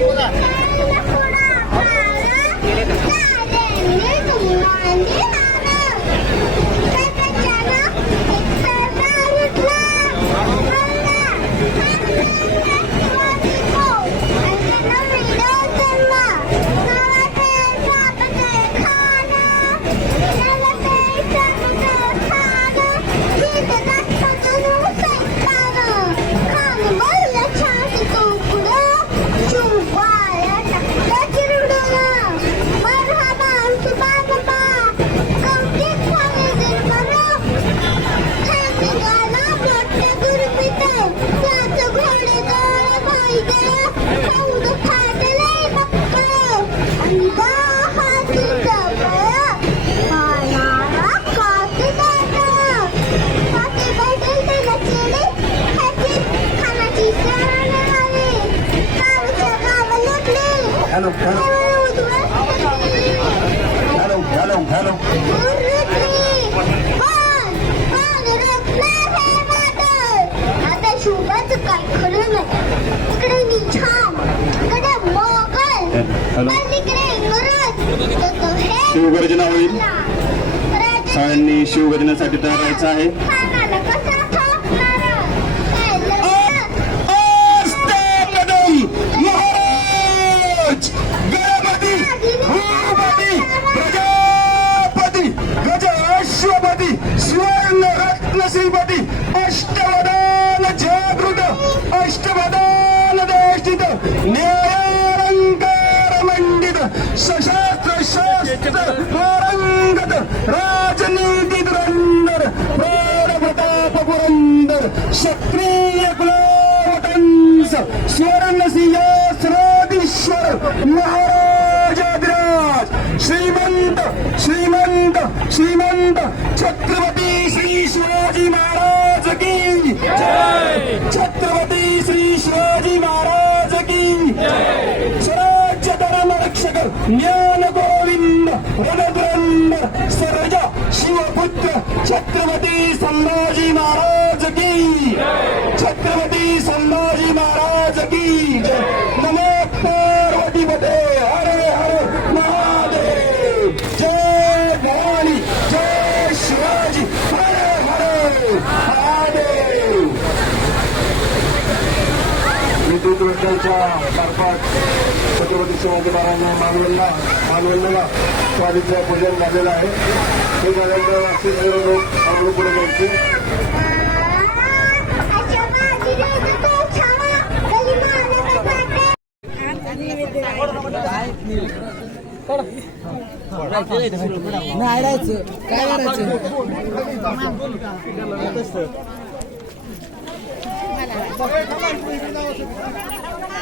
Thank you. इकडे इंग्रज तर तो हे शिवगर्जना होईल. शाळांनी शिवगर्जनेसाठी तयार राहायचं आहे. अश्वपती स्वर्ण रत्न श्रीपती अष्टवदान जागृत अष्टवदान देशित न्यायालंकार मंडित सशास्त्र शास्त्र पारंगत राजनीती धुरंधर प्राण प्रताप पुरंदर क्षत्रिय कुलवटंस श्रीमंत छत्रपती श्री शिवाजी महाराज की जय। छत्रपती श्री शिवाजी महाराज की स्वराज्य धर्म रक्षक ज्ञान गोविंद रणधुरंदर सर्जा शिवपुत्र छत्रपती संभाजी महाराज की छत्रपती संभाजी महाराज की विद्युत वर्षाच्या मार्फत छत्रपती शिवाजी महाराजांना मानवेलला मानवेलला स्वामीचं पूजन झालेलं आहे. हे झाल्यानंतर लोक पुढे नाही राहायचं काय करायचं